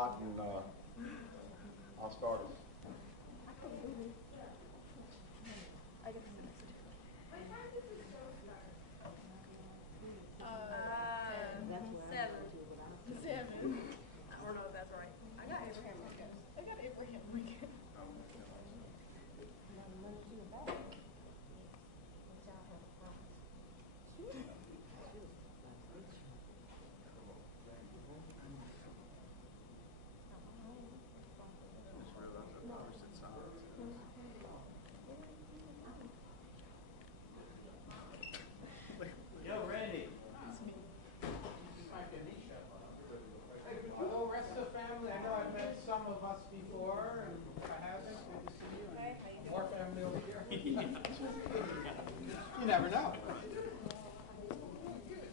And I'll start us. Seven. I don't know if that's right. I got Abraham Lincoln. I got Abraham Lincoln. Yo, Randy. Hello, rest of the family. I know I've met some of us before, and if I haven't, good to see you. Hey, how you doing? More family over here. You never know.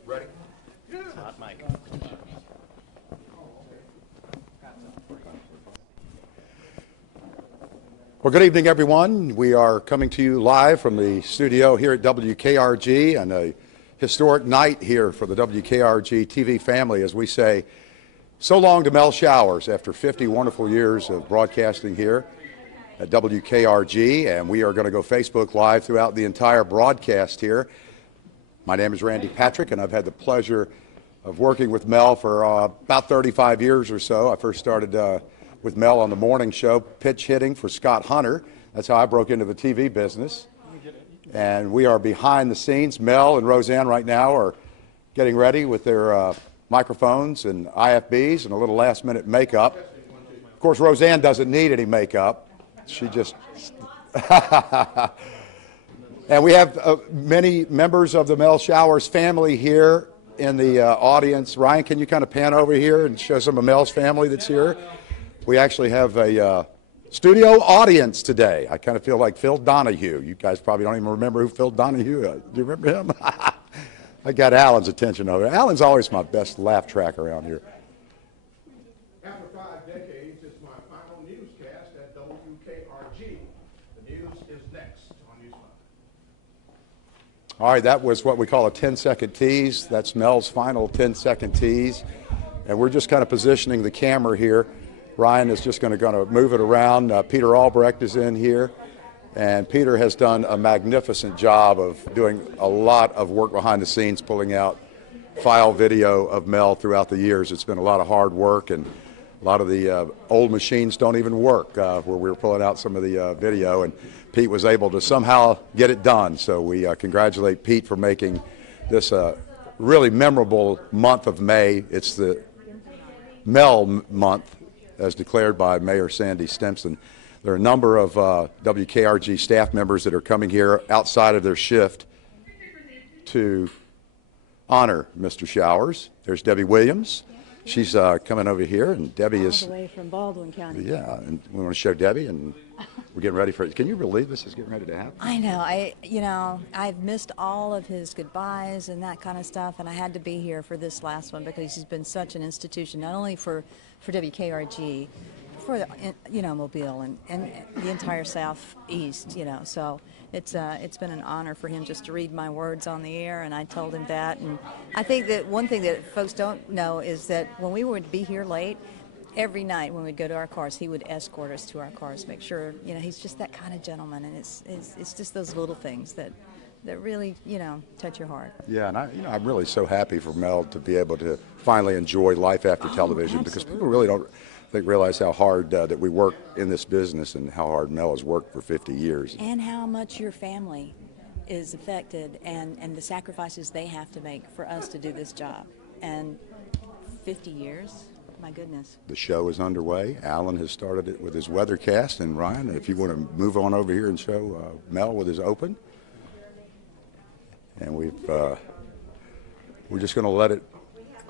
Ready? Hot mic. Well, good evening, everyone. We are coming to you live from the studio here at WKRG on a historic night here for the WKRG TV family as we say so long to Mel Showers after 50 wonderful years of broadcasting here at WKRG, and we are going to go Facebook Live throughout the entire broadcast here. My name is Randy Patrick, and I've had the pleasure of working with Mel for about 35 years or so. I first started with Mel on the morning show, pitch hitting for Scott Hunter. That's how I broke into the TV business. And we are behind the scenes. Mel and Roseanne right now are getting ready with their microphones and IFBs and a little last-minute makeup. Of course, Roseanne doesn't need any makeup. She just... And we have many members of the Mel Showers family here in the audience. Ryan, can you kind of pan over here and show some of Mel's family that's here? We actually have a studio audience today. I kind of feel like Phil Donahue. You guys probably don't even remember who Phil Donahue is. Do you remember him? I got Alan's attention over there. Alan's always my best laugh track around here. After 5 decades, it's my final newscast at WKRG. The news is next on Newscast. All right, that was what we call a 10-second tease. That's Mel's final 10-second tease. And we're just kind of positioning the camera here. Ryan is just going to move it around. Peter Albrecht is in here. And Peter has done a magnificent job of doing a lot of work behind the scenes, pulling out file video of Mel throughout the years. It's been a lot of hard work, and a lot of the old machines don't even work where we were pulling out some of the video. And Pete was able to somehow get it done. So we congratulate Pete for making this really memorable month of May. It's the Mel month, as declared by Mayor Sandy Stimpson. There are a number of WKRG staff members that are coming here outside of their shift to honor Mr. Showers. There's Debbie Williams. She's coming over here, and Debbie is all the way from Baldwin County. Yeah, and we want to show Debbie, and we're getting ready for it. Can you believe this is getting ready to happen? I know. I've missed all of his goodbyes and that kind of stuff, and I had to be here for this last one because he's been such an institution, not only for WKRG, for Mobile and the entire Southeast. So it's been an honor for him just to read my words on the air, and I told him that. And I think that one thing that folks don't know is that when we would be here late, every night when we'd go to our cars, he would escort us to our cars, make sure, he's just that kind of gentleman, and it's just those little things that really, touch your heart. Yeah, and I'm really so happy for Mel to be able to finally enjoy life after television, because people really don't realize how hard that we work in this business and how hard Mel has worked for 50 years. And how much your family is affected and the sacrifices they have to make for us to do this job. And 50 years, my goodness. The show is underway. Alan has started it with his weathercast, and Ryan, if you want to move on over here and show Mel with his open. And we're just going to let it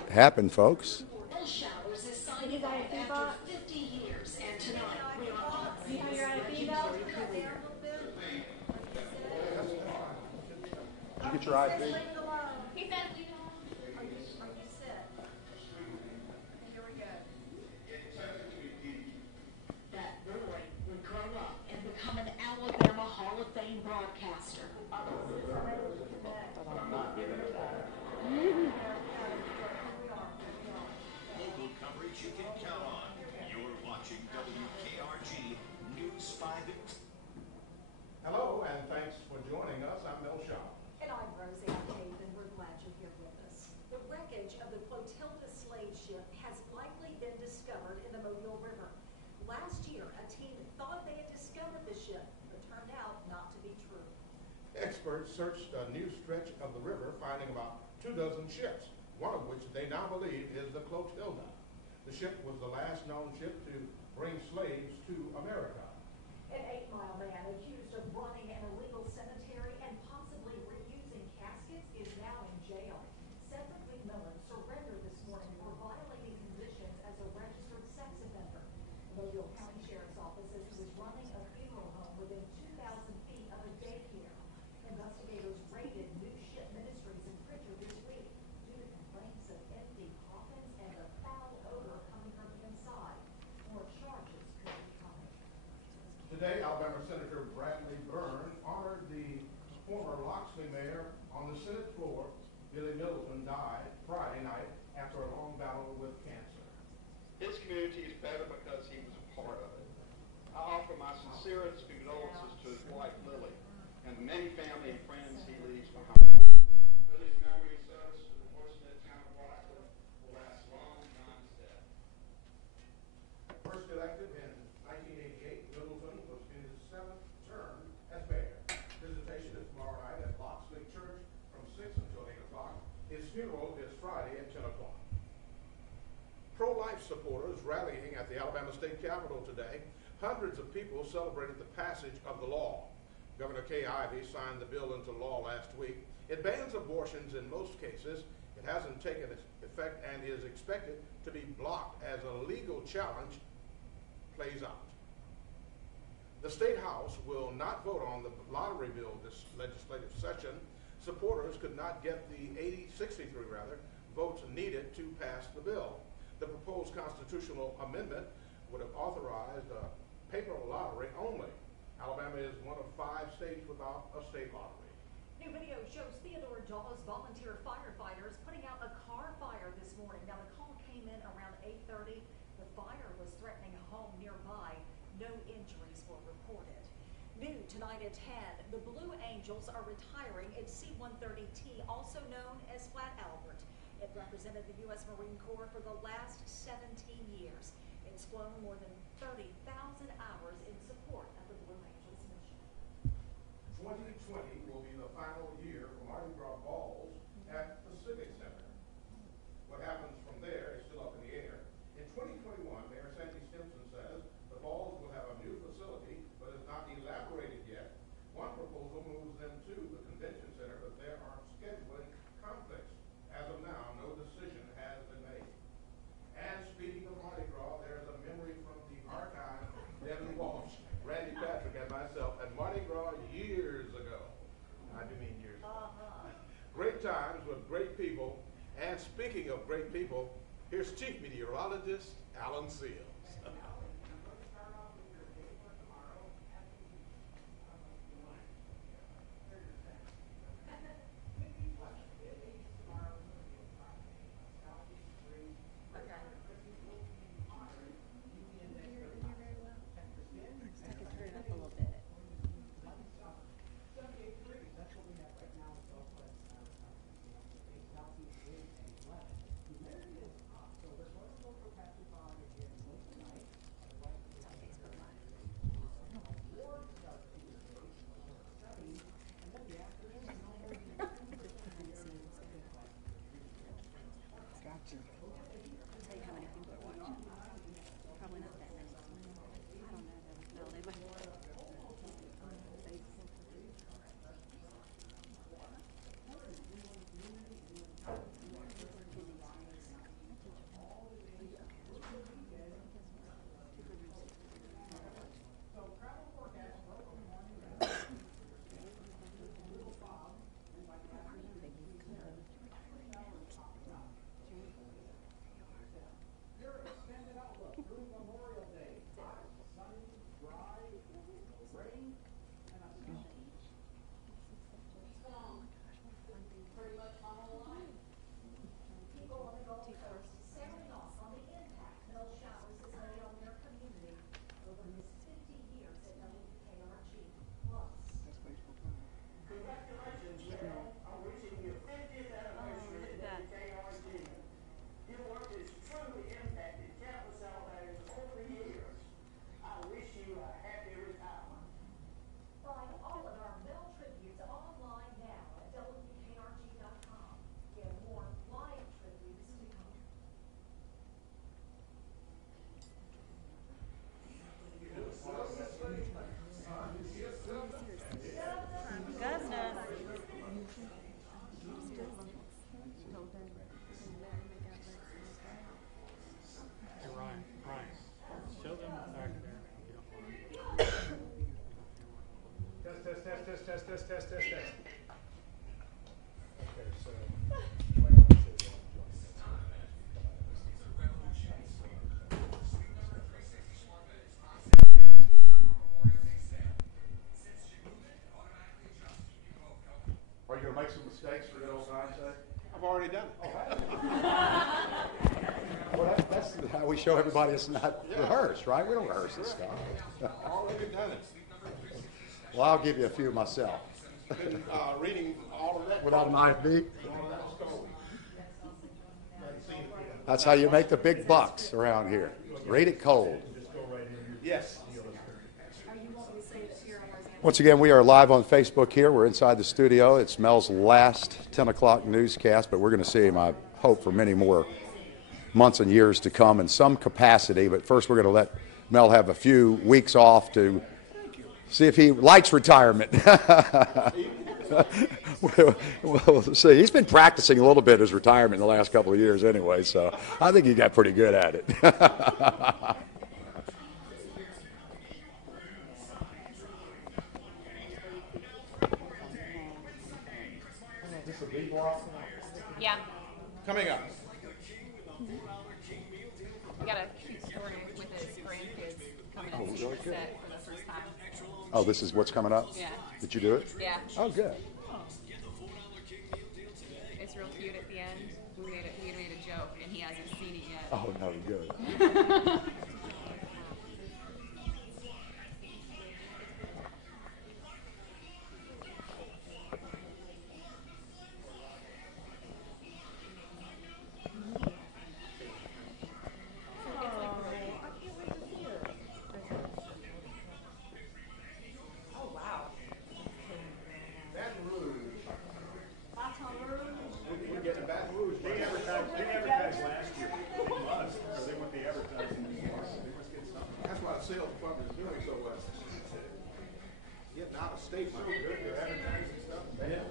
happen, folks. Mel Showers is signing off after 50 years, and tonight we are honoring his legendary career. Did you get your IFB? That boy would grow up and become an Alabama Hall of Fame broadcaster. Local coverage you can count on. year, a team thought they had discovered the ship, but turned out not to be true. Experts searched a new stretch of the river, finding about 24 ships, one of which they now believe is the Clotilda. The ship was the last known ship to bring slaves to America. An 8-mile man accused of running an illegal cemetery and possibly reusing caskets is now in jail. Cedric McMillan surrendered this morning for violating conditions as a registered sex offender. The Mobile County Sheriff's Office says he was running a funeral home within 2,000 feet of a daycare. Investigators raided New Ship Ministries in Pritchard this week due to complaints of empty coffins and a foul odor coming from the inside. More charges could be coming. Today, Alabama Senator Bradley Byrne honored the former Loxley mayor on the Senate floor. Billy Middleton died Friday night after a long battle with cancer. His community is better because he was a part of it. I offer my sincerest condolences to his wife, Lily, and the many family and friends he leaves behind. Billy's memory service to the fortunate town of Rockland will last long beyond his death. First elected in 1988, Middleton was in his 7th term as mayor. Visitation is tomorrow night at Loxley Church from 6 until 8 o'clock. His funeral is Friday at 10 o'clock. Pro-life supporters rallying at the Alabama State Capitol today. Hundreds of people celebrated the passage of the law. Governor Kay Ivey signed the bill into law last week. It bans abortions in most cases. It hasn't taken effect and is expected to be blocked as a legal challenge plays out. The State House will not vote on the lottery bill this legislative session. Supporters could not get the 63 votes needed to pass the bill. The proposed constitutional amendment would have authorized a paper lottery only. Alabama is one of 5 states without a state lottery. New video shows Theodore Dawes volunteer firefighters putting out a car fire this morning. Now, the call came in around 8:30. The fire was threatening a home nearby. No injuries were reported. New tonight at 10, the Blue Angels are retiring its C-130T, also known as Flat Albert. It represented the U.S. Marine Corps for the last 17 years. It's flown more than 30,000 hours in support of the Blue Angels mission. 2020 will be the final year for Mardi Gras balls at the Civic Center. What happens from there is still up in the air. In 2021, Mayor Sandy Stimson says the balls will have a new facility, but is not elaborated yet. One proposal moves them to the convention center, but there are scheduling conflicts. As of now, no decision has been made. And speaking of Mardi Gras, there's a memory from the archive, Debbie Walsh, Randy Patrick, and myself at Mardi Gras years ago. I do mean years ago. Great times with great people. And speaking of great people, here's Chief Meteorologist Alan Seals. Test. Okay, so. Are you going to make some mistakes for good old time's sake? I've already done it. Well, that's how we show everybody it's not rehearsed, right? We don't rehearse this stuff. Already done it. Well, I'll give you a few myself. Been reading all of that. Without an IFB? All of that story. That's how you make the big bucks around here. Read it cold. Yes. Once again, we are live on Facebook here. We're inside the studio. It's Mel's last 10 o'clock newscast, but we're going to see him, I hope, for many more months and years to come in some capacity. But first, we're going to let Mel have a few weeks off to see if he likes retirement. We'll see. He's been practicing a little bit his retirement in the last couple of years anyway, so I think he got pretty good at it. Yeah. Coming up. We got a cute story with his grandkids coming up to the set for the first time. Oh, this is what's coming up? Yeah. Did you do it? Yeah. Oh, good. It's real cute at the end. We made a joke, and he hasn't seen it yet. Oh, no, good. We're getting a Baton Rouge. They advertised last year. They must, or they wouldn't be advertising anymore. They must get something. That's why the sales department is doing so well. Getting out of state. So good. They're advertising stuff. Yeah.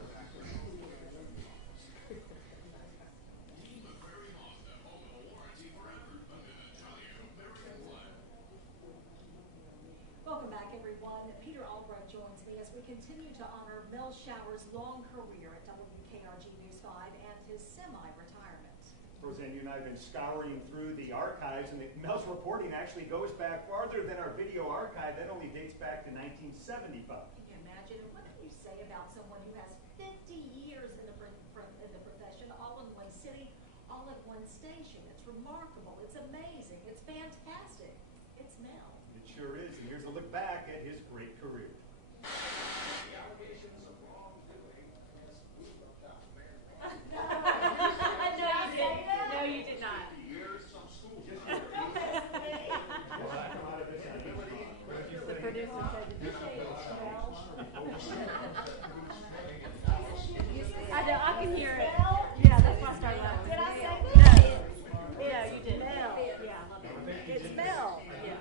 Welcome back, everyone. Peter Albrecht joins me as we continue to honor Mel Shower's long career at WKRG News 5 and his semi-retirement. Roseanne, you and I have been scouring through the archives, and Mel's reporting actually goes back farther than our video archive. That only dates back to 1975. Can you imagine? And what can you say about someone who has 50 years in the profession, all in one city, all at one station? It's remarkable. It's amazing. It's fantastic. It's Mel. It sure is, and here's a look back at his great career. No, you did not. The producer said, did you say Mel? I know, I can hear it. Yeah, that's why I started laughing. Did I say No. that? No, you didn't. Mel. Yeah. It's Mel. Yeah.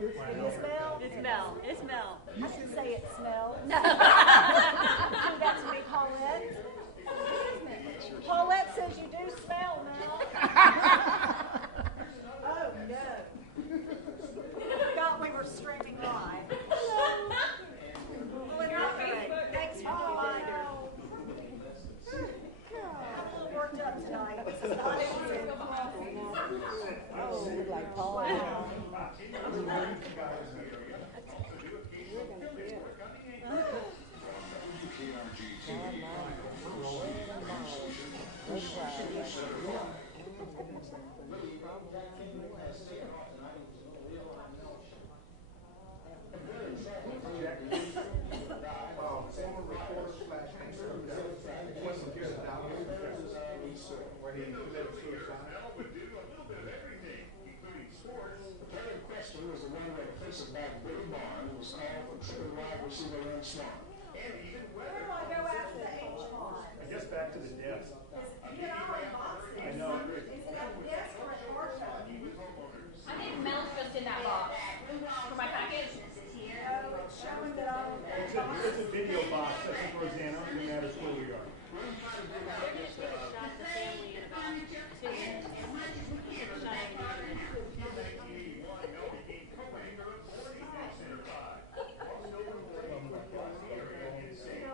It's Mel. It's Mel. It's Mel. I should say it smells. No. That's me, Paulette. Paulette says you do smell, Mel. Oh, no. Thought we were streaming live. Well, at any rate, thanks for the reminder. I'm a little worked up tonight. This is not easy. Oh, like Paul. Former reporter slash conservative wasn't here in Dallas, where he committed suicide. There was a runway place of like Billy Marr who was called for triple wide receiver Lynn Swan. Where do I go after the H-line? I guess back to the desk. You and I are in boxing. I know. Is it at the desk or at Bartow? I think Mel's just in that box for my package. Oh, it's showing that I'm It's a video box. I think, Roseanne, I don't think it matters where we are. They're going to take a shot at the family in about 2 minutes. Take a shot at Mel,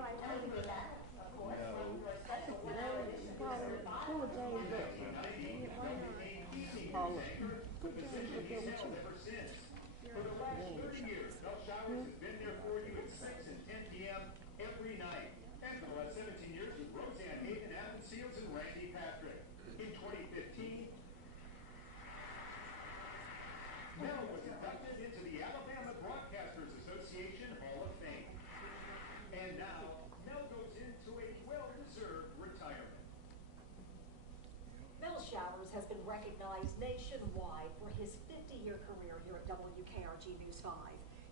Showers has been recognized nationwide for his 50-year career here at WKRG News 5.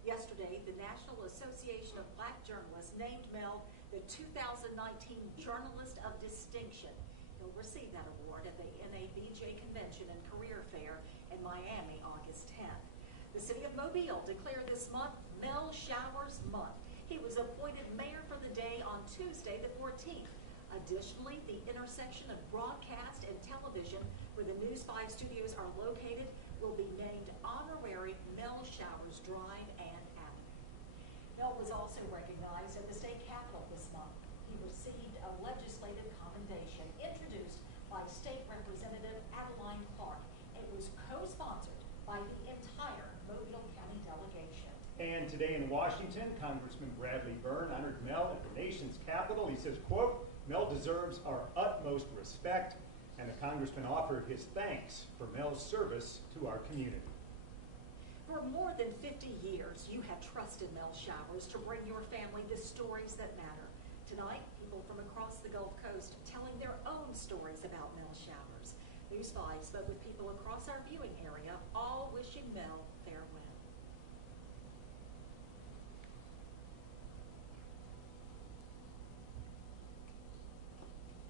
Yesterday, the National Association of Black Journalists named Mel the 2019 Journalist of Distinction. He'll receive that award at the NABJ Convention and Career Fair in Miami, August 10th. The city of Mobile declared this month Mel Showers Month. He was appointed mayor for the day on Tuesday, the 14th. Additionally, the intersection of broadcast and television where the News 5 studios are located will be named Honorary Mel Showers Drive and Avenue. Mel was also recognized at the state capitol this month. He received a legislative commendation introduced by State Representative Adeline Clark. It was co-sponsored by the entire Mobile County delegation. And today in Washington, Congressman Bradley Byrne honored Mel at the nation's capital. He says, quote, "Mel deserves our utmost respect," and the congressman offered his thanks for Mel's service to our community. For more than 50 years, you have trusted Mel Showers to bring your family the stories that matter. Tonight, people from across the Gulf Coast telling their own stories about Mel Showers. News 5 spoke with people across our viewing area, all wishing Mel farewell.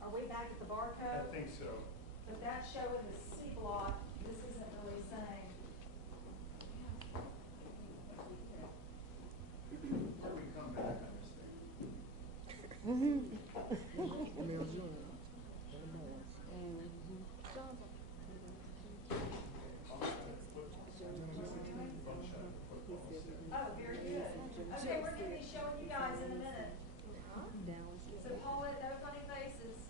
Are we back at the barcode? I think so. But that's showing the C block. This isn't really saying. How do we come back on this thing? Oh, very good. Okay, we're going to be showing you guys in a minute. So pull it, no funny faces.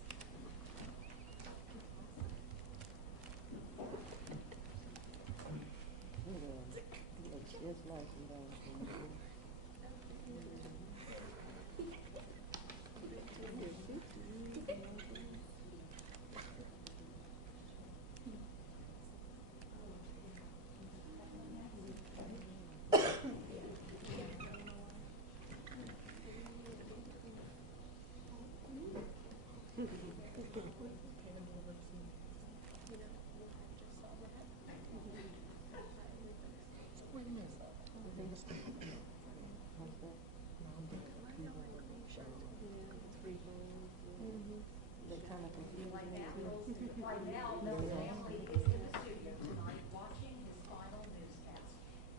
Right now, Mel's family is in the studio tonight watching his final newscast.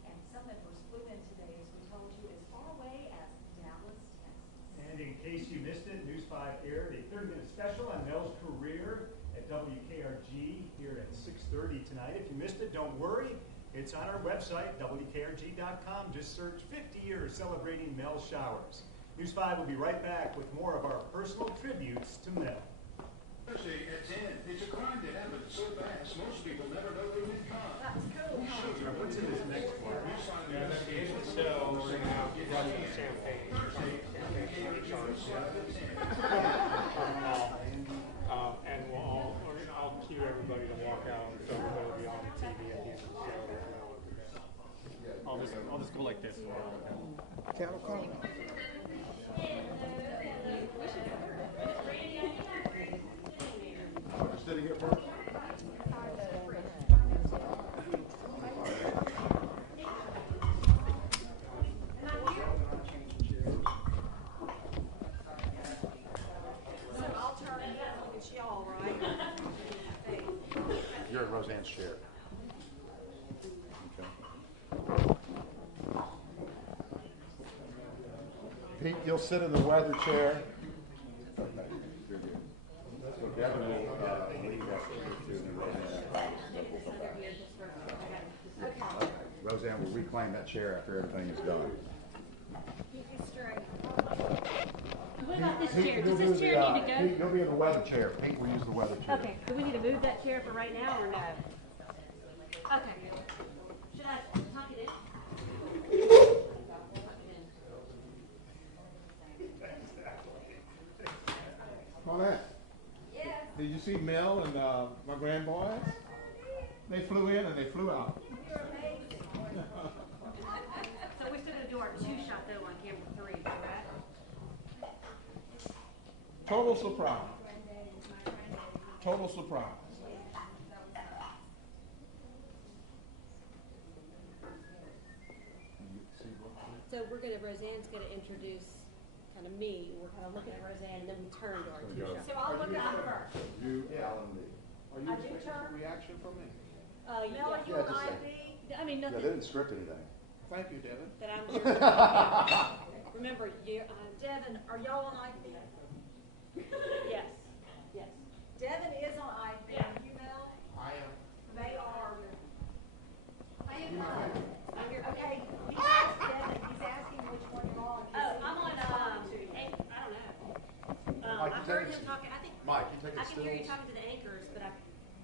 And some members flew in today, as we told you, as far away as Dallas, Texas. And in case you missed it, News 5 aired a 30-minute special on Mel's career at WKRG here at 6:30 tonight. If you missed it, don't worry. It's on our website, WKRG.com. Just search 50 years celebrating Mel Showers. News 5 will be right back with more of our personal tributes to Mel. Thursday at 10. It's a crime that happened so fast, most people never know they did come. That's cool. What's in this next part? Yeah, that's the show. We're going to have Russian champagne. And I'll cue everybody to walk out, so everybody will be on the TV at the end of the show. I'll just go like this. Cattle call. Sitting here first. So I'll turn it and look at y'all, right? Hey. You're in Roseanne's chair. Pete, you'll sit in the weather chair. Okay, you're good. So Devin will leave after you and then we'll come back. Roseanne will reclaim that chair after everything is done. Keep you straight. What about this Pete, chair? you'll Does this do chair the, need to go? Pete, you'll be in the weather chair. Pete will use the weather chair. Okay, do we need to move that chair for right now or no? Okay. Should I tuck it in? Paulette. Yes. Did you see Mel and my grandboys? They flew in and they flew out. You're amazing. So we're still going to do our two-shot though on camera 3, correct? Total surprise. Total surprise. So Roseanne's gonna introduce kind of me. We're kind of looking at Roseanne, and then we turn to our two shows. So I'll look at you first. You, Alan, me. Are you expecting a reaction from me? Mel, Yeah. are you Yeah, on just say- IB? I mean, Yeah, nothing they didn't script anything. Thank you, Devin. that I'm here. Remember, Devin, are y'all on IB? yes, yes. Devin is on IB. Yeah. Are you, Mel? I am. They are. I am not. I'm here. Okay, he's asking which one you're on. Oh, I'm on, I don't know. Mike, I you heard take him it- talking, I think, Mike, you take I it can hear you stills? talking to the anchors, but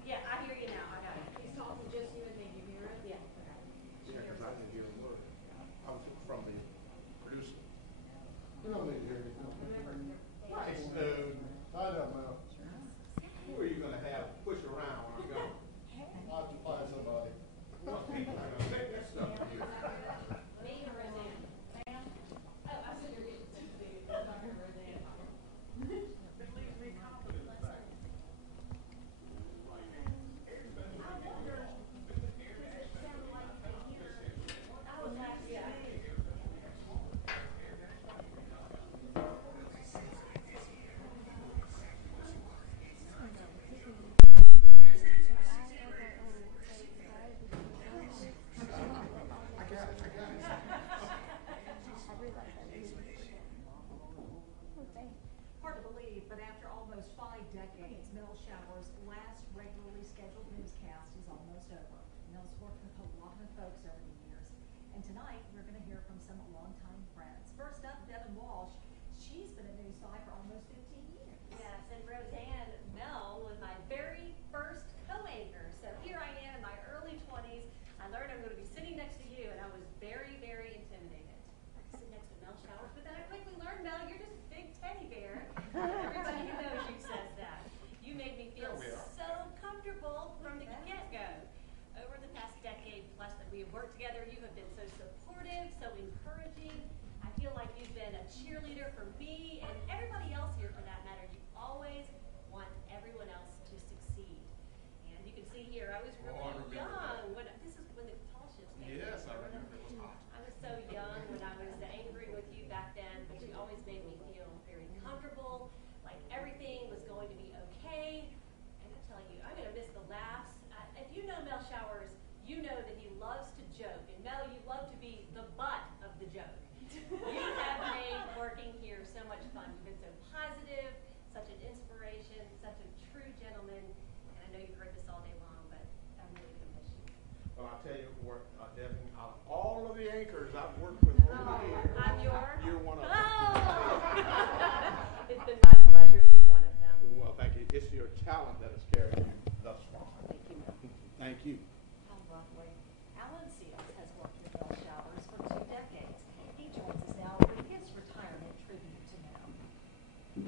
yeah, I hear you now, I got it. He's talking just you and me. You hear it? Yeah. Yeah, because I didn't hear a word. I'm from the producer. You don't need to hear anything. Nice. I don't know. Who are you gonna have push around when I'm gone? I'll have to find somebody. What people are gonna take that stuff to you? Me or Roseanne? Oh, I said you're getting too big, I'm talking to Roseanne. It leaves me confident in that. I was last, yeah. Hard to believe, but after almost 5 decades, Mel Shower's last regularly scheduled newscast is almost over. Mel's worked with a lot of folks over the years, and tonight we're going to hear from some longtime friends. First up, Devin Walsh. She's been at News 5 for almost 15 years. Yes, and Roseanne, Mel was my very first co-anchor. So here I am in my early 20s. I learned I'm going to be sitting next to you, and I was very, very intimidated. I sit next to Mel Showers, but then I quickly learned, Mel, you're just a big teddy bear. Everybody who knows you says that. You made me feel so comfortable from the get-go. Over the past decade plus that we have worked together, you have been so supportive, so encouraging. I feel like you've been a cheerleader for me and everybody else here for that matter. You always want everyone else to succeed. And you can see here, I was really young when this is when the tall ships came. Yes, I Remember remember. It was hot. I was so young when I was anchoring with you back then, but you always made me feel very comfortable, like everything was going to be okay. And I tell you, I'm going to miss the laughs. If you know Mel Showers, you know that he loves to joke. And Mel, you love to be the butt of the joke. You have made working here so much fun. You've been so positive, such an inspiration, such a true gentleman. And I know you've heard this all day long, but I'm really going to miss you. Well, I'll tell you what, Devin, out of all of the anchors I've worked with over the years, I'm you're one of them. Oh! It's been my pleasure to be one of them. Well, thank you. It's your talent that has carried you thus far. Thank you, Mel. Thank you. How lovely. Alan Seals has worked with Mel Showers for 2 decades. He joins us now for his retirement tribute to Mel.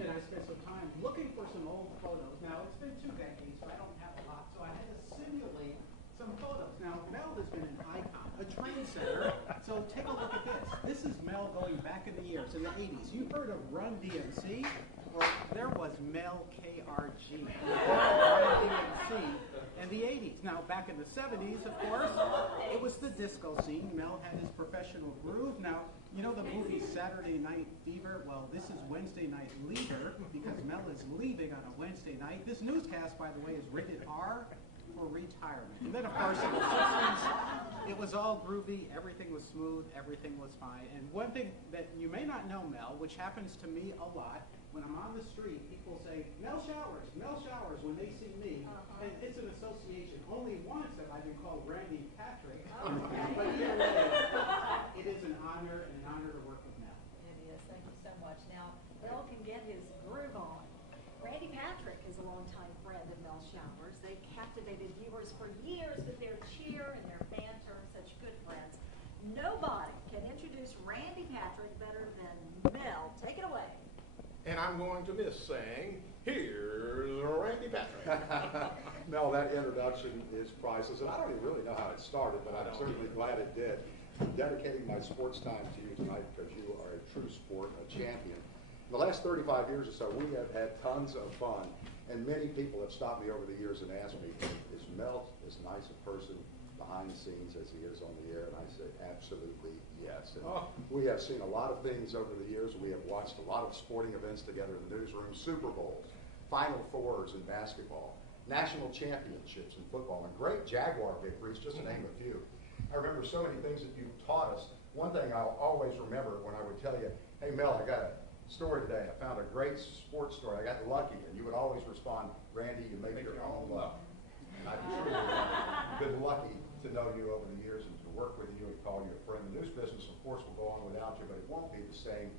And I spent some time looking for some old photos. Now, it's been 2 decades, so I don't have a lot. So I had to simulate some photos. Now, Mel has been an icon, a trendsetter. So take a look at this. This is Mel going back in the years, in the 80s. You've heard of Run DMC? Well, there was Mel KRG. Run DMC in the 80s. Now, back in the 70s, of course, it was the disco scene. Mel had his professional groove. Now, you know the movie Saturday Night Fever? Well, this is Wednesday Night Leaver, because Mel is leaving on a Wednesday night. This newscast, by the way, is rated R for retirement. And then, of course, in the 60s, it was all groovy. Everything was smooth. Everything was fine. And one thing that you may not know, Mel, which happens to me a lot, when I'm on the street, people say, Mel Showers, when they see me. And it's an association. Only once have I been called Randy Patrick. But either way, it is an honor to work with Mel. It is. Thank you so much. Now, Mel can get his groove on. Randy Patrick is a longtime friend of Mel Showers. They captivated viewers for years with their cheer and their banter, such good friends. Nobody can introduce Randy Patrick better than Mel. Take it away. And I'm going to miss saying, here's Randy Patrick. Mel, that introduction is priceless, and I don't even really know how it started, but I'm certainly glad it did. I'm dedicating my sports time to you tonight because you are a true sport, a champion. In the last 35 years or so, we have had tons of fun, and many people have stopped me over the years and asked me, is Mel as nice a person behind the scenes as he is on the air? And I I say absolutely yes. And we have seen a lot of things over the years. We have watched a lot of sporting events together in the newsroom, Super Bowls, Final Fours in basketball, national championships in football, and great Jaguar victories, just to name a few. I remember so many things that you've taught us. One thing I'll always remember when I would tell you, hey, Mel, I got a story today. I found a great sports story. I got lucky. And you would always respond, Randy, you make your own luck. And I've been lucky to know you over the years and to work with you and call you a friend. The news business, of course, will go on without you, but it won't be the same.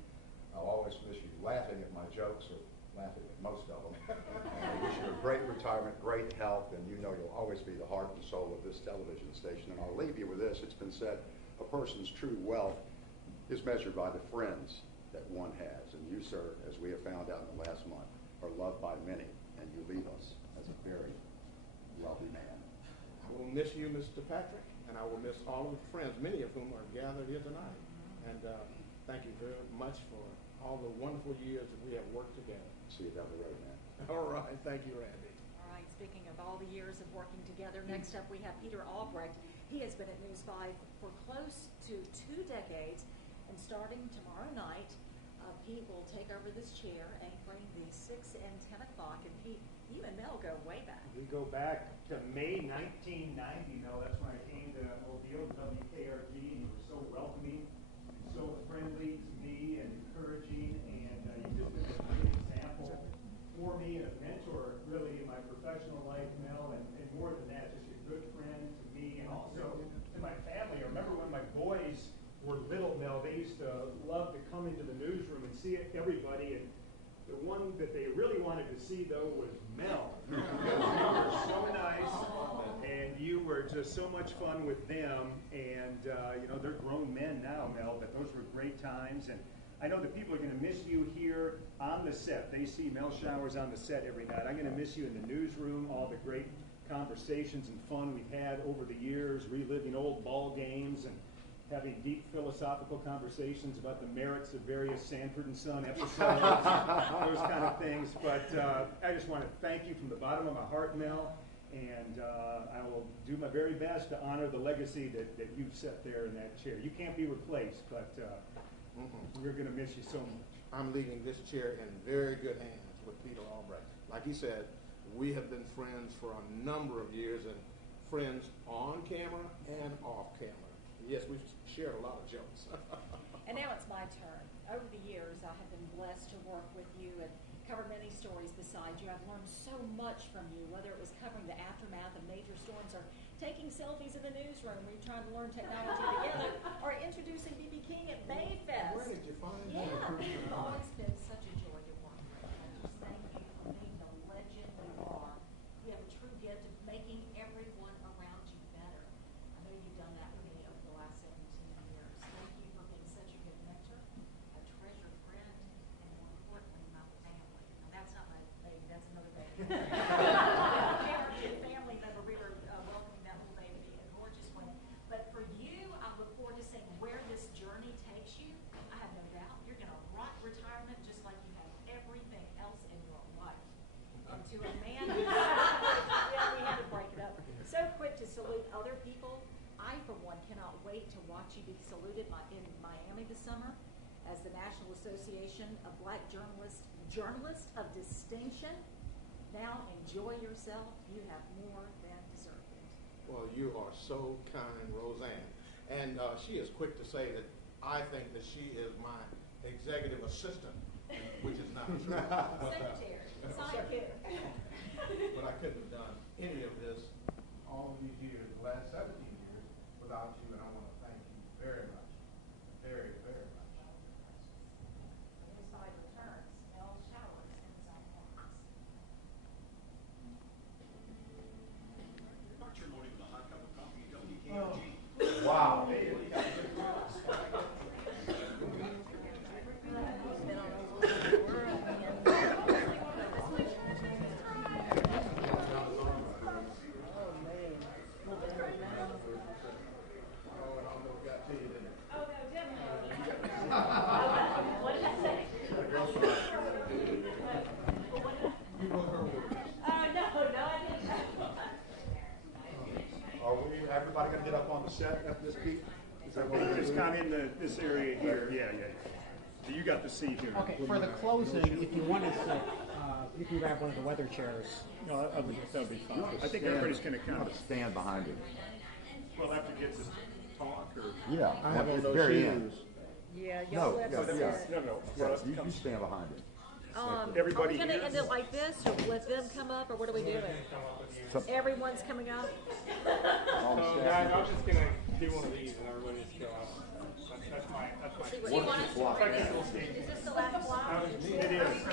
I'll always miss you laughing at my jokes or laughing at most of them. And I wish you a great retirement, great health, and you know you'll always be the heart and soul of this television station. And I'll leave you with this. It's been said, a person's true wealth is measured by the friends that one has. And you, sir, as we have found out in the last month, are loved by many, and you leave us as a very wealthy man. I will miss you, Mr. Patrick, and I will miss all of the friends, many of whom are gathered here tonight. And thank you very much for all the wonderful years that we have worked together. See you down the road, man. All right. Thank you, Randy. All right, speaking of all the years of working together, next up we have Peter Albrecht. He has been at News 5 for close to 2 decades, and starting tomorrow night, Pete will take over this chair, anchoring the 6 and 10 o'clock. And Pete, you and Mel go way back. We go back to May 1990, Mel. That's when I came to Mobile, WKRG, and you were so welcoming, so friendly to me and encouraging, and you've just been a great example for me and a mentor, really, in my professional life, Mel, and more than that, just a good friend to me and also to my family. I remember when my boys were little, Mel, they used to love to come into the newsroom and see everybody, and the one that they really wanted to see, though, was Mel. Because you were so nice, and you were just so much fun with them, and you know, they're grown men now, Mel, but those were great times, and I know that people are going to miss you here on the set. They see Mel Showers on the set every night. I'm going to miss you in the newsroom, all the great conversations and fun we've had over the years, reliving old ball games and having deep philosophical conversations about the merits of various Sanford and Son episodes, those kind of things. But I just want to thank you from the bottom of my heart, Mel, and I will do my very best to honor the legacy that you've set there in that chair. You can't be replaced, but we're going to miss you so much. I'm leaving this chair in very good hands with Peter Albrecht. Like he said, we have been friends for a number of years, and friends on camera and off camera. Yes, we've shared a lot of jokes. And now it's my turn. Over the years, I have been blessed to work with you and cover many stories beside you. I've learned so much from you, whether it was covering the aftermath of major storms or taking selfies in the newsroom, we tried to learn technology together, or introducing B.B. King at Bayfest. Where did you find that? Yeah, you've always been such a joy to work with. I just thank you for being the legend you are. You have a true gift of making everyone around you better. I know you've done that with me over the last 17 years. Thank you for being such a good mentor, a treasured friend, and more importantly, my family. Now, that's not my baby, that's another baby. Family member, we were welcoming that little baby in a gorgeous way. But for you, I look forward to seeing where this journey takes you. I have no doubt you're going to rock retirement just like you have everything else in your life. And to a man, yeah, we had to break it up. So quick to salute other people. I, for one, cannot wait to watch you be saluted in Miami this summer as the National Association of Black Journalists of Distinction. Now enjoy yourself. You have more than deserved it. Well, you are so kind, Roseanne. And she is quick to say that I think that she is my executive assistant, which is not true. Secretary, sidekick. But I couldn't have done any of this all of these years, the last 17 years, without you, and I want to thank you very much. Very, very much. News 5 returns. Mel Showers in his own words. Start your morning with a hot cup of coffee at WKRG. Wow. It's kind of in this area here. Yeah. So you got the seat here. Okay, for the closing, if you want to sit, you can grab one of the weather chairs. No, that'd be fine. I think everybody's going to kind of stand behind him. We'll have to get to talk or. Yeah, I have at those the very shoes. end. Yeah, y'all have to sit. You stand behind him. Everybody Are we gonna here? end it like this, or let them come up, or what are we doing? Everyone's coming up? So guys, I'm just gonna do one of these and everybody just go out. That's my Do you want us to bring it? Is this the last block? It is. I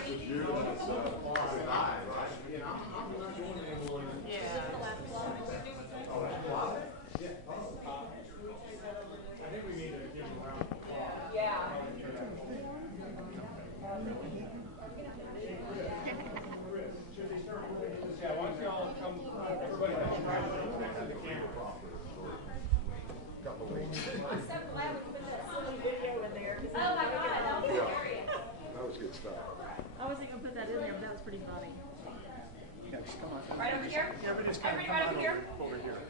think we need to give them a round of applause. Yeah. Yeah, why don't y'all come, everybody come right next to the camera. I'm so glad we put that silly video in there. Oh my God, that was hilarious. That was good stuff. I wasn't gonna put that in there, but that was pretty funny. Yeah, just come on. Right over here? Yeah, but just kind of Everybody come right on over here? over here.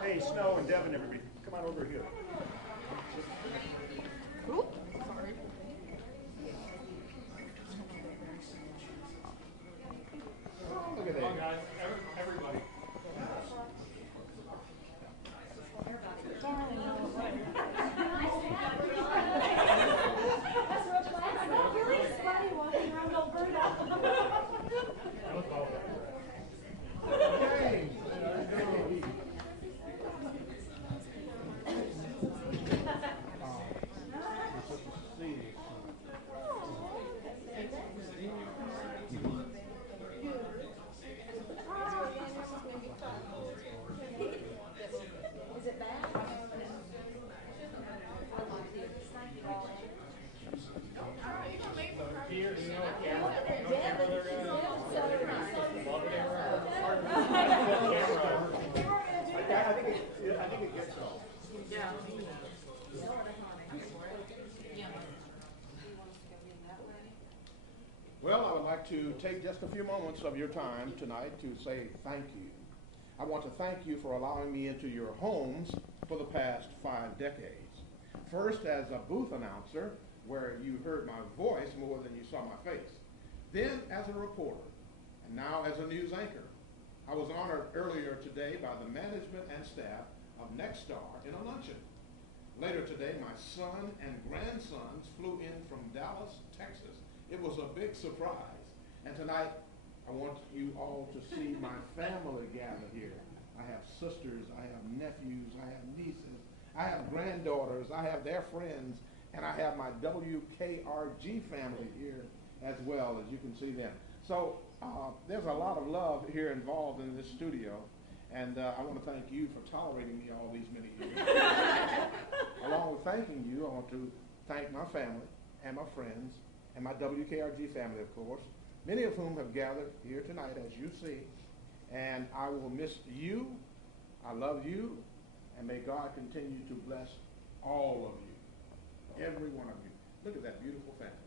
Hey, Snow and Devin, everybody, come on over here. Look at that. Come on, guys, everybody. Is it bad? Here, do you know what camera they're in? I think it gets off. Well, I would like to take just a few moments of your time tonight to say thank you. I want to thank you for allowing me into your homes for the past 5 decades. First as a booth announcer, where you heard my voice more than you saw my face. Then as a reporter, and now as a news anchor. I was honored earlier today by the management and staff of Nexstar in a luncheon. Later today, my son and grandsons flew in from Dallas, Texas. It was a big surprise. And tonight, I want you all to see my family gather here. I have sisters, I have nephews, I have nieces, I have granddaughters, I have their friends, and I have my WKRG family here as well, as you can see them. So there's a lot of love here involved in this studio, and I want to thank you for tolerating me all these many years. Along with thanking you, I want to thank my family and my friends and my WKRG family, of course, many of whom have gathered here tonight, as you see, and I will miss you. I love you, and may God continue to bless all of you, every one of you. Look at that beautiful family.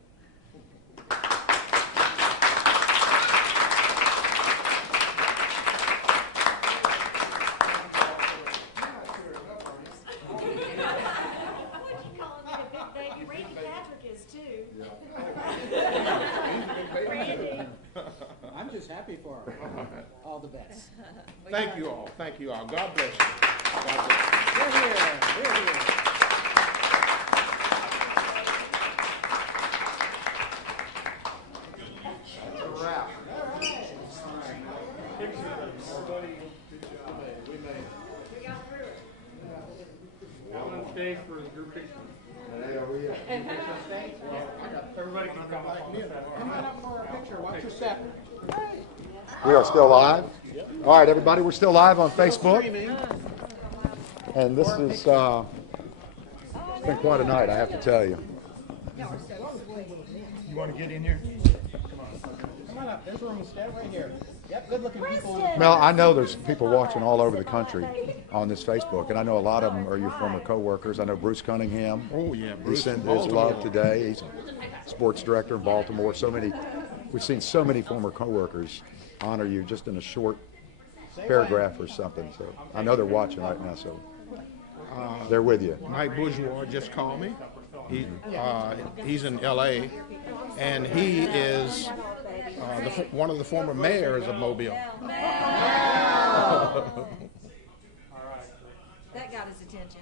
I'm just happy for her. All the best. Thank you all. Thank you all. God bless you. God bless you. We're here. We're here. On stage for the group picture. Everybody can come up on the Come on up for a picture. Watch your step. We are still live. All right, everybody, we're still live on Facebook. And this is, it's been quite a night, I have to tell you. You want to get in here? Come on up. There's room to stand right here. Yep, good looking people. Mel, I know there's people watching all over the country on this Facebook, and I know a lot of them are your former coworkers. I know Bruce Cunningham. Oh, yeah, He Bruce sent from his love today. He's a sports director in Baltimore. We've seen so many former coworkers honor you just in a short paragraph or something. So I know they're watching right now, so they're with you. Mike Bourgeois just called me. He's in L.A., and he is one of the former mayors of Mobile. That got his attention.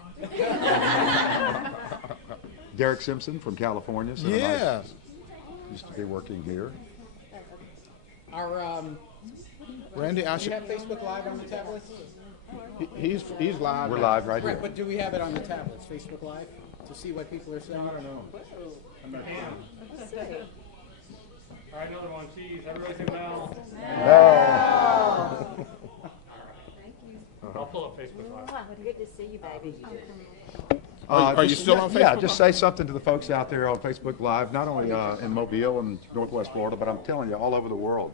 Derek Simpson from California. So Yeah. used to be working here. Our, Randy, I do you should. have Facebook Live on the tablets? He's live. We're now. live right Right, here. but do we have it on the tablets, Facebook Live, to see what people are saying? I don't know. All right, another one. Cheese. Everybody say Mel. I'll pull up Facebook Live. Good to see you, baby. Are you just- still on Facebook? Yeah, just say something to the folks out there on Facebook Live, not only in Mobile and Northwest Florida, but I'm telling you, all over the world.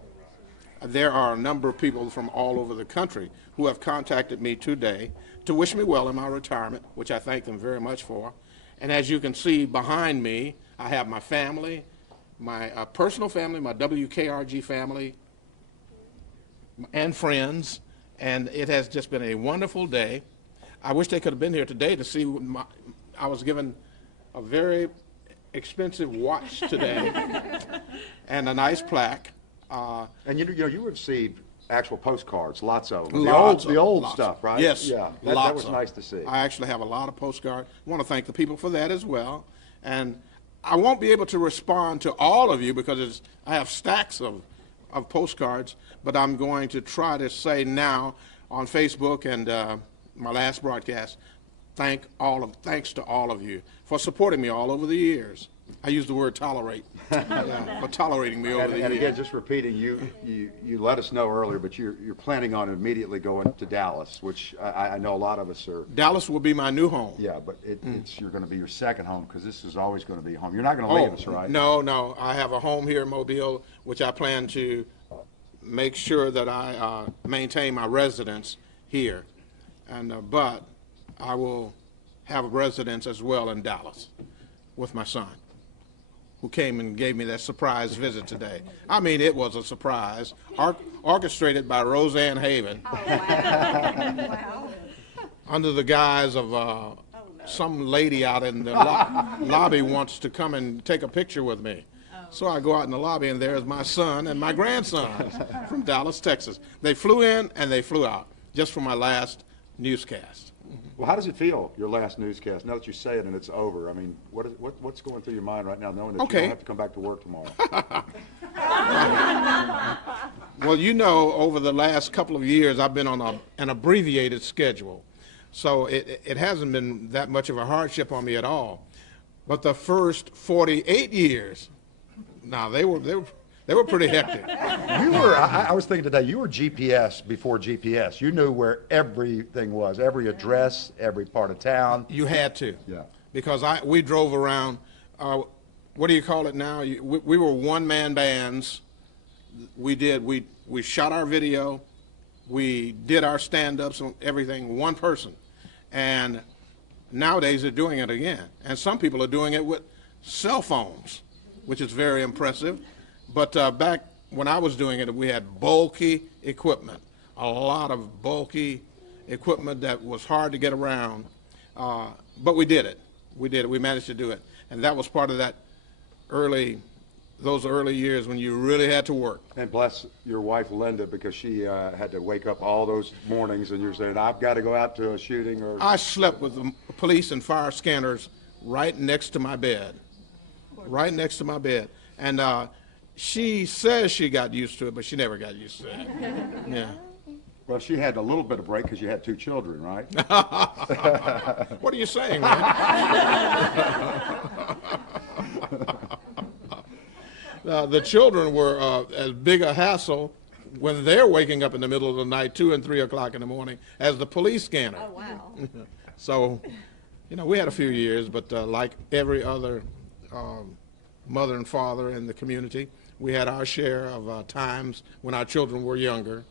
There are a number of people from all over the country who have contacted me today to wish me well in my retirement, which I thank them very much for. And as you can see behind me, I have my family, my personal family, my WKRG family, and friends, and it has just been a wonderful day. I wish they could have been here today to see I was given a very expensive watch today and a nice plaque. And you received actual postcards, lots of them. Lots The old lots. stuff, right? Yes, Yeah, that lots was of nice to see. I actually have a lot of postcards. I want to thank the people for that as well. And I won't be able to respond to all of you because I have stacks of postcards, but I'm going to try to say now on Facebook and my last broadcast, thanks to all of you for supporting me all over the years. I use the word tolerate, for tolerating me over the years. And again, just repeating, you let us know earlier, but you're planning on immediately going to Dallas, which I know a lot of us are. Dallas will be my new home. Yeah, but you're going to be your second home because this is always going to be home. You're not going to leave us, right? No. I have a home here in Mobile, which I plan to make sure that I maintain my residence here. And but I will have a residence as well in Dallas with my son, who came and gave me that surprise visit today. I mean, it was a surprise, orchestrated by Roseanne Haven. Oh, wow. Wow. Under the guise of some lady out in the lobby wants to come and take a picture with me. So I go out in the lobby, and there's my son and my grandson from Dallas, Texas. They flew in and they flew out just for my last newscast. Well, how does it feel, your last newscast, now that you say it and it's over? I mean, what's going through your mind right now, knowing that you don't have to come back to work tomorrow? Well, you know, over the last couple of years, I've been on an abbreviated schedule. So it hasn't been that much of a hardship on me at all. But the first 48 years, now they were pretty hectic. You were, I was thinking today, you were GPS before GPS. You knew where everything was, every address, every part of town. You had to. Yeah. Because we drove around, what do you call it now? We were one-man bands. We shot our video. We did our stand-ups and everything, one person. And nowadays they're doing it again. And some people are doing it with cell phones, which is very impressive. But back when I was doing it, we had bulky equipment, a lot of bulky equipment that was hard to get around. But we did it. We managed to do it. And that was part of those early years when you really had to work. And bless your wife, Linda, because she had to wake up all those mornings and you're saying, I've got to go out to a shooting. Or I slept with the police and fire scanners right next to my bed. Right next to my bed. And she says she got used to it, but she never got used to it. Yeah. Well, she had a little bit of break because you had 2 children, right? What are you saying, man? The children were as big a hassle when they're waking up in the middle of the night, 2 and 3 o'clock in the morning, as the police scanner. Oh, wow. So, we had a few years, but like every other mother and father in the community, we had our share of times when our children were younger.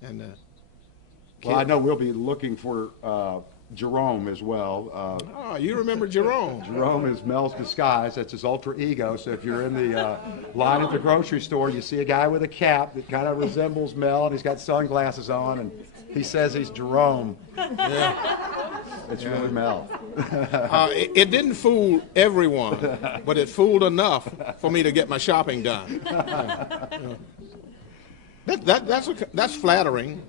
And well, I know we'll be looking for Jerome as well. Oh, you remember Jerome. Jerome is Mel's disguise. That's his alter ego. So if you're in the line at the grocery store, you see a guy with a cap that kind of resembles Mel, and he's got sunglasses on, and He says he's Jerome. Yeah. It's really Mel. It didn't fool everyone, but it fooled enough for me to get my shopping done. That's flattering,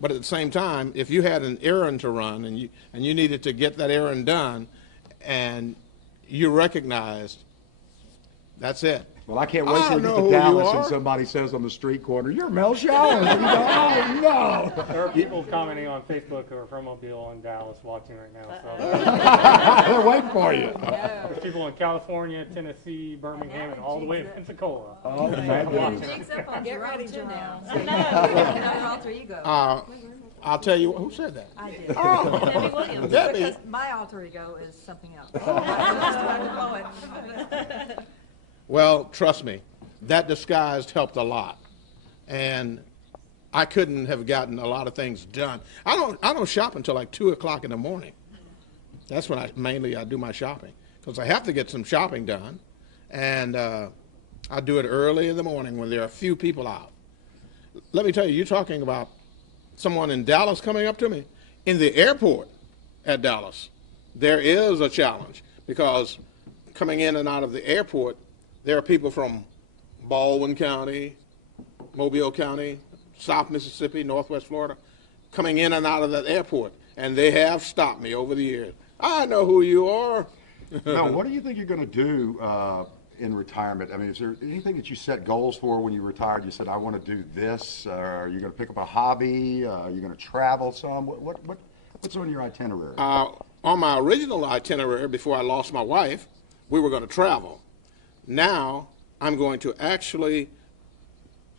but at the same time, if you had an errand to run and you needed to get that errand done, and you recognized, that's it. Well, I can't wait till we get to Dallas and somebody says on the street corner, "You're Mel Shaw's." And you go, "Oh no!" There are people commenting on Facebook who are from Mobile and Dallas watching right now. So they're waiting for you. There's people in California, Tennessee, Birmingham, and all the way to Pensacola. Oh, my goodness. Get ready, now. alter ego. I'll tell you who said that. I did. Oh. Debbie Williams. Debbie. Because my alter ego is something else. Well, trust me, that disguise helped a lot, and I couldn't have gotten a lot of things done. I don't shop until like 2 o'clock in the morning. That's when I do my shopping, because I have to get some shopping done, and I do it early in the morning when there are a few people out. Let me tell you, you're talking about someone in Dallas coming up to me. In the airport at Dallas, there is a challenge, because coming in and out of the airport, there are people from Baldwin County, Mobile County, South Mississippi, Northwest Florida, coming in and out of that airport, and they have stopped me over the years. I know who you are. Now, what do you think you're going to do in retirement? I mean, is there anything that you set goals for when you retired? You said, "I want to do this." Are you going to pick up a hobby? Are you going to travel some? What's on your itinerary? On my original itinerary, before I lost my wife, we were going to travel. Now, I'm going to actually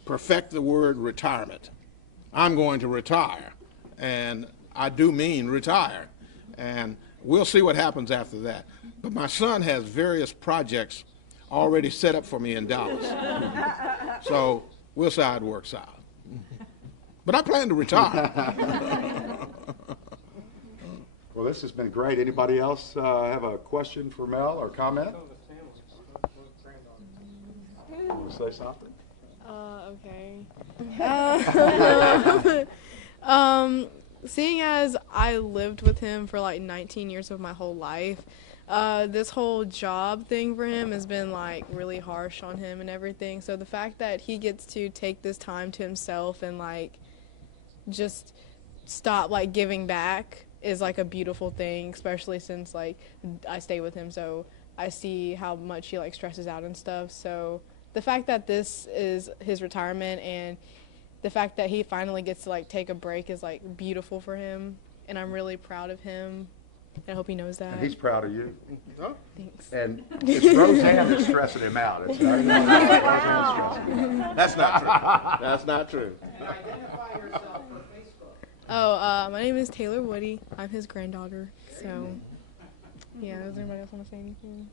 perfect the word retirement. I'm going to retire, and I do mean retire, and we'll see what happens after that. But my son has various projects already set up for me in Dallas, so we'll see how it works out. But I plan to retire. Well, this has been great. Anybody else have a question for Mel or comment? Want to say something? Okay. Seeing as I lived with him for like 19 years of my whole life, this whole job thing for him has been like really harsh on him and everything. So the fact that he gets to take this time to himself and like just stop like giving back is like a beautiful thing, especially since like I stay with him, so I see how much he like stresses out and stuff. So the fact that this is his retirement and the fact that he finally gets to like take a break is like beautiful for him, and I'm really proud of him. I hope he knows that. And he's proud of you. Oh. Thanks. And it's Roseanne that's stressing him out. It's not Roseanne stressing him out. That's not true. That's not true. And identify yourself for Facebook. Oh, my name is Taylor Woody. I'm his granddaughter. So, yeah, does anybody else want to say anything?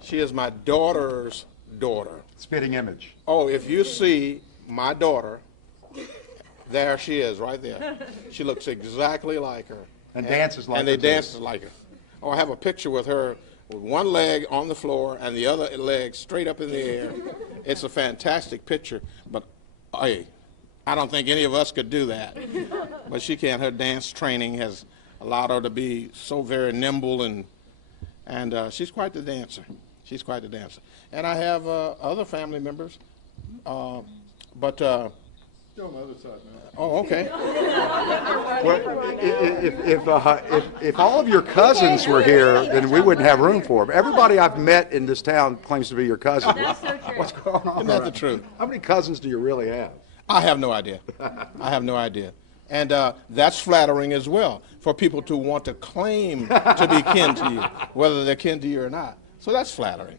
She is my daughter's daughter. Spitting image. Oh, if you see my daughter, there she is, right there. She looks exactly like her. And dances like her. And they too. dance like her. Oh, I have a picture with her with one leg on the floor and the other leg straight up in the air. It's a fantastic picture, but hey, I don't think any of us could do that. But she can. Her dance training has allowed her to be so very nimble, and she's quite the dancer. She's quite the dancer. And I have other family members, but Still on the other side, man. oh, okay. Well, if all of your cousins were here, then we wouldn't have room for them. Everybody I've met in this town claims to be your cousin. That's so true. What's going on? Isn't that the truth? How many cousins do you really have? I have no idea. I have no idea. And that's flattering as well, for people to want to claim to be kin to you, whether they're kin to you or not. So that's flattering.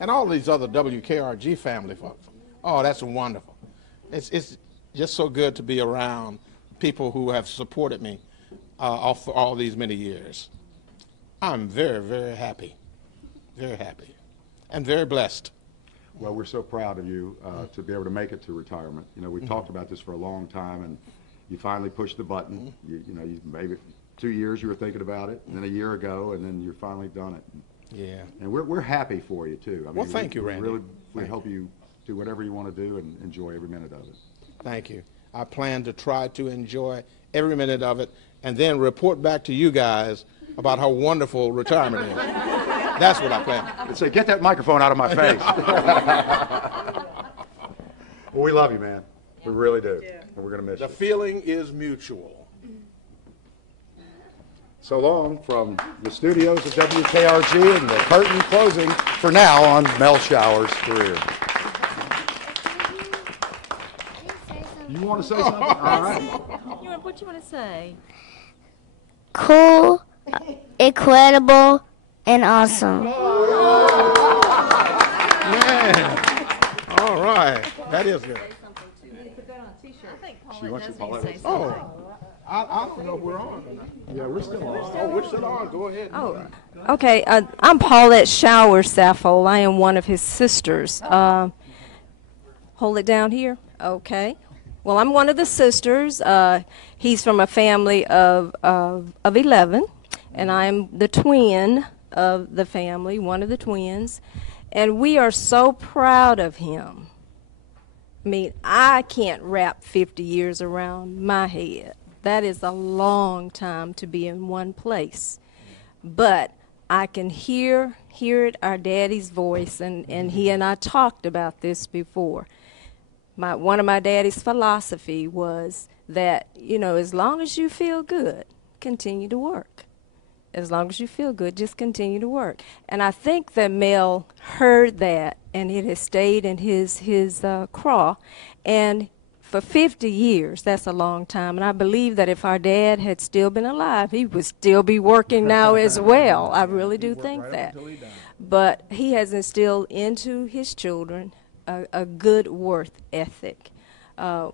And all these other WKRG family folks, oh, that's wonderful. It's just so good to be around people who have supported me for all these many years. I'm very, very happy, and very blessed. Well, we're so proud of you to be able to make it to retirement. You know, we've talked about this for a long time, and you finally pushed the button. You know, maybe 2 years you were thinking about it, and then a year ago, and then you're finally done it. Yeah. And we're happy for you too. I mean, Well, thank you, Randy. We hope you do whatever you want to do and enjoy every minute of it. Thank you. I plan to try to enjoy every minute of it and then report back to you guys about how wonderful retirement is. That's what I plan. Say, get that microphone out of my face. Well, we love you, man. We really do. And we're going to miss The you. feeling is mutual. So long from the studios of WKRG and the curtain closing for now on Mel Shower's career. You want to say something? All right. What you want to say? Cool, incredible, and awesome. Man. All right. That is good. Put that on a t-shirt. I think She wants you to Paulette. say Oh, something. I don't know if we're on or not. Yeah, we're still on. Oh, we're still on. Go ahead. Oh, okay. I'm Paulette Shower Saffold. I am one of his sisters. Hold it down here. Okay. Well, I'm one of the sisters. He's from a family of 11, and I'm the twin of the family, one of the twins. And we are so proud of him. I mean, I can't wrap 50 years around my head. That is a long time to be in one place. But I can hear it, our daddy's voice, and he and I talked about this before. One of my daddy's philosophy was that, you know, as long as you feel good, continue to work. As long as you feel good, just continue to work. And I think that Mel heard that, and it has stayed in his craw. And for 50 years, that's a long time. And I believe that if our dad had still been alive, he would still be working now as well. I really do think that. But he has instilled into his children a good work ethic.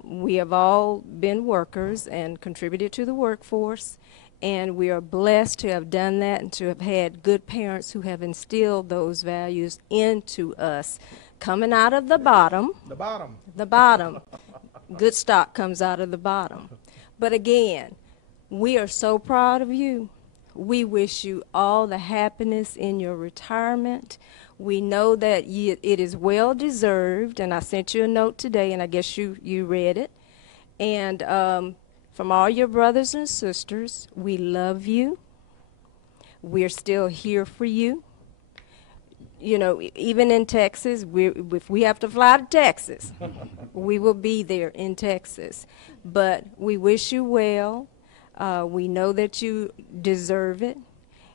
We have all been workers and contributed to the workforce. And we are blessed to have done that and to have had good parents who have instilled those values into us. Coming out of the bottom. The bottom. The bottom. Good stock comes out of the bottom. But again, we are so proud of you. We wish you all the happiness in your retirement. We know that it is well deserved, and I sent you a note today, and I guess you read it. And from all your brothers and sisters, we love you. We're still here for you. You know, even in Texas, if we have to fly to Texas, we will be there in Texas. But we wish you well. We know that you deserve it,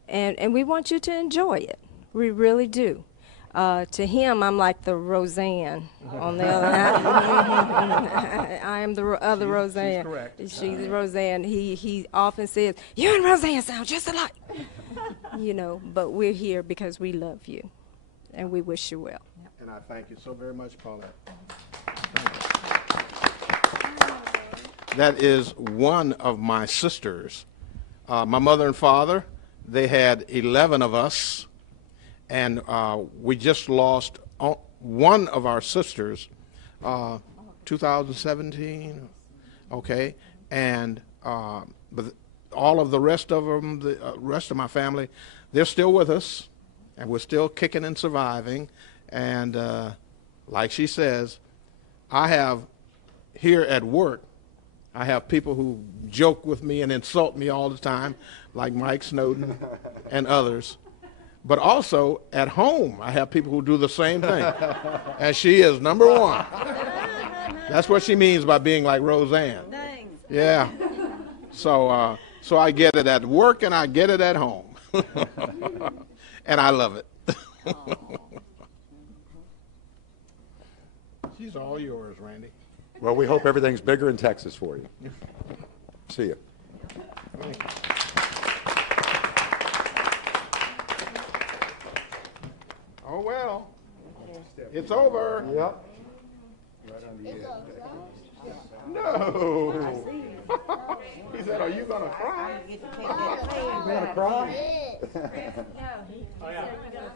and we want you to enjoy it. We really do. To him, I'm like the Roseanne on the other hand. I am the other Roseanne. She's correct. She's Roseanne. He often says, "You and Roseanne sound just alike." You know, but we're here because we love you, and we wish you well. And I thank you so very much, Paulette. That is one of my sisters. My mother and father, they had 11 of us. And we just lost one of our sisters, 2017, okay? And but all of the rest of them, the rest of my family, they're still with us, and we're still kicking and surviving. And like she says, I have here at work, I have people who joke with me and insult me all the time, like Mike Snowden and others. But also, at home, I have people who do the same thing. And she is number one. That's what she means by being like Roseanne. Thanks. Yeah. So I get it at work and I get it at home. And I love it. She's all yours, Randy. Well, we hope everything's bigger in Texas for you. See you. Thank you. Oh, well, it's over. Yep. No. He said, are you going to cry? You going to cry? No, he said we're gonna